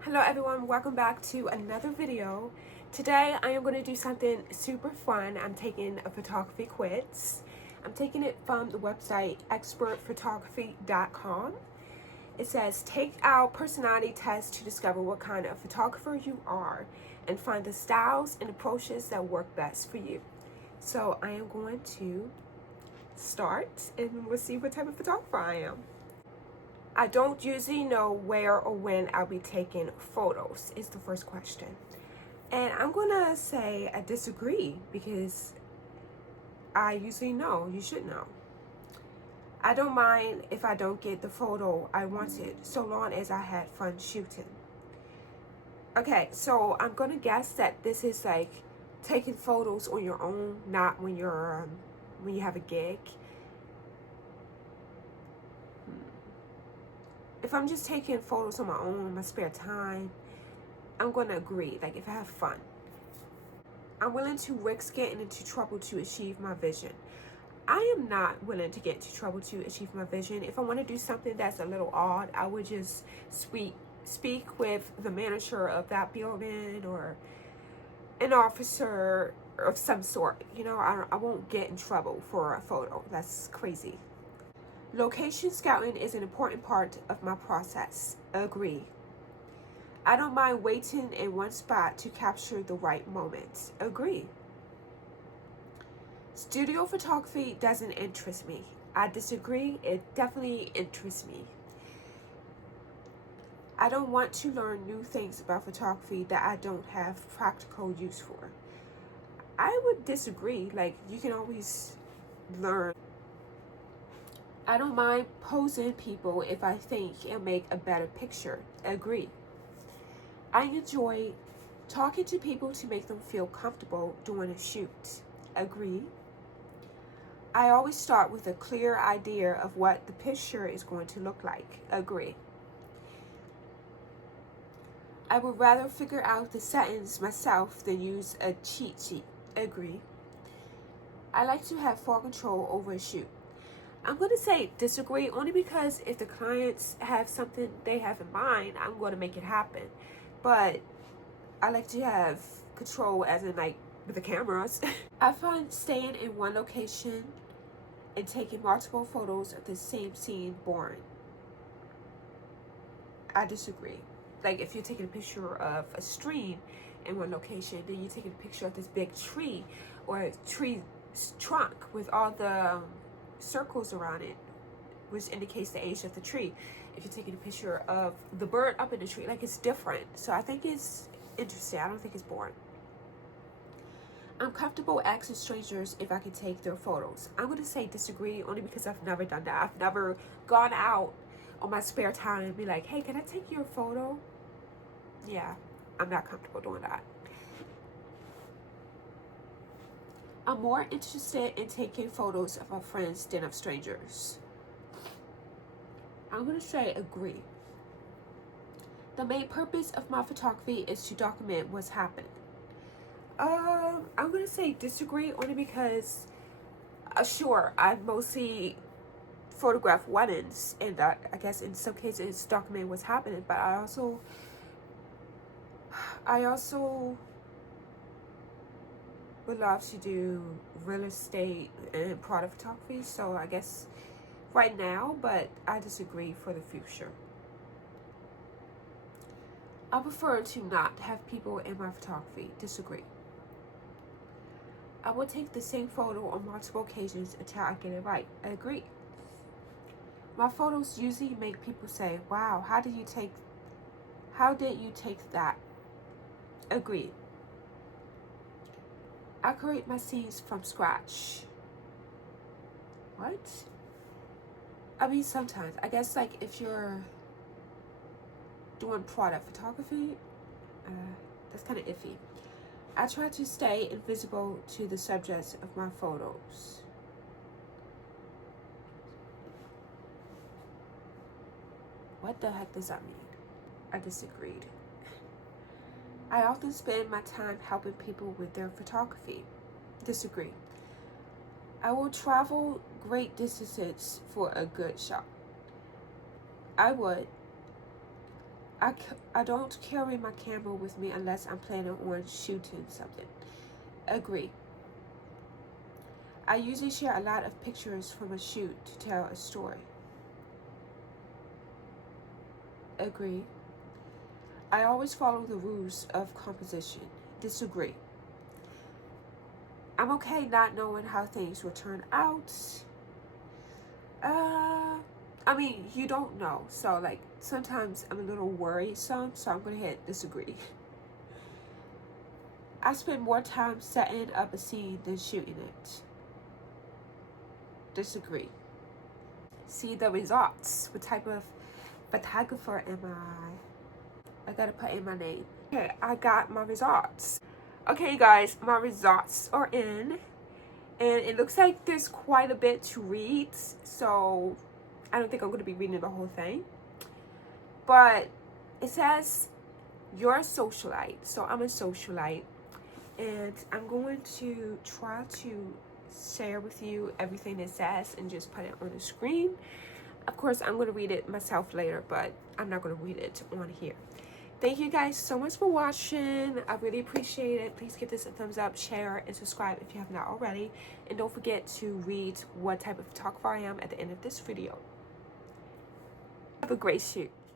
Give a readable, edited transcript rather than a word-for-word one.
Hello everyone, welcome back to another video. Today I am going to do something super fun. I'm taking a photography quiz. I'm taking it from the website expertphotography.com. It says take our personality test to discover what kind of photographer you are and find the styles and approaches that work best for you. So I am going to start and we'll see what type of photographer I am. I don't usually know where or when I'll be taking photos is the first question. And I'm gonna say I disagree because I usually know. You should know. I don't mind if I don't get the photo I wanted so long as I had fun shooting. Okay, so I'm gonna guess that this is like taking photos on your own, not when you have a gig. If I'm just taking photos on my own in my spare time, I'm gonna agree, like if I have fun. I'm willing to risk getting into trouble to achieve my vision. I am not willing to get into trouble to achieve my vision. If I want to do something that's a little odd, I would just speak with the manager of that building or an officer of some sort. You know, I won't get in trouble for a photo. That's crazy. Location scouting is an important part of my process. Agree. I don't mind waiting in one spot to capture the right moment. Agree. Studio photography doesn't interest me. I disagree. It definitely interests me. I don't want to learn new things about photography that I don't have practical use for. I would disagree. Like, you can always learn. I don't mind posing people if I think it'll make a better picture. Agree. I enjoy talking to people to make them feel comfortable during a shoot. Agree. I always start with a clear idea of what the picture is going to look like. Agree. I would rather figure out the settings myself than use a cheat sheet. Agree. I like to have full control over a shoot. I'm going to say disagree only because if the clients have something they have in mind, I'm going to make it happen. But I like to have control as in like with the cameras. I find staying in one location and taking multiple photos of the same scene boring. I disagree. Like if you're taking a picture of a stream in one location, then you're taking a picture of this big tree or a tree trunk with all the circles around it, which indicates the age of the tree. If you're taking a picture of the bird up in the tree, like it's different. So I think it's interesting. I don't think it's boring. I'm comfortable asking strangers if I can take their photos. I'm going to say disagree only because I've never done that. I've never gone out on my spare time and be like, hey, can I take your photo? Yeah, I'm not comfortable doing that. I'm more interested in taking photos of my friends than of strangers. I'm going to say agree. The main purpose of my photography is to document what's happening. I'm going to say disagree only because, sure, I mostly photograph weddings and I guess in some cases document what's happening, but I also would love to do real estate and product photography, so I guess right now, but I disagree for the future. I prefer to not have people in my photography. Disagree. I will take the same photo on multiple occasions until I get it right. I agree. My photos usually make people say, wow, how did you take that? Agree. I create my scenes from scratch. What? I mean, sometimes. I guess, like, if you're doing product photography, that's kind of iffy. I try to stay invisible to the subjects of my photos. What the heck does that mean? I disagreed. I often spend my time helping people with their photography. Disagree. I will travel great distances for a good shot. I would. I don't carry my camera with me unless I'm planning on shooting something. Agree. I usually share a lot of pictures from a shoot to tell a story. Agree. I always follow the rules of composition. Disagree. I'm okay not knowing how things will turn out. I mean, you don't know. So, like, sometimes I'm a little worrisome, so I'm going to hit disagree. I spend more time setting up a scene than shooting it. Disagree. See the results. What type of photographer am I? I gotta put in my name. Okay, I got my results. Okay, guys, my results are in. And it looks like there's quite a bit to read. So, I don't think I'm going to be reading the whole thing. But it says, you're a socialite. So, I'm a socialite. And I'm going to try to share with you everything it says and just put it on the screen. Of course, I'm going to read it myself later, but I'm not going to read it on here. Thank you guys so much for watching. I really appreciate it. Please give this a thumbs up, share, and subscribe if you have not already. And don't forget to read what type of photographer I am at the end of this video. Have a great shoot.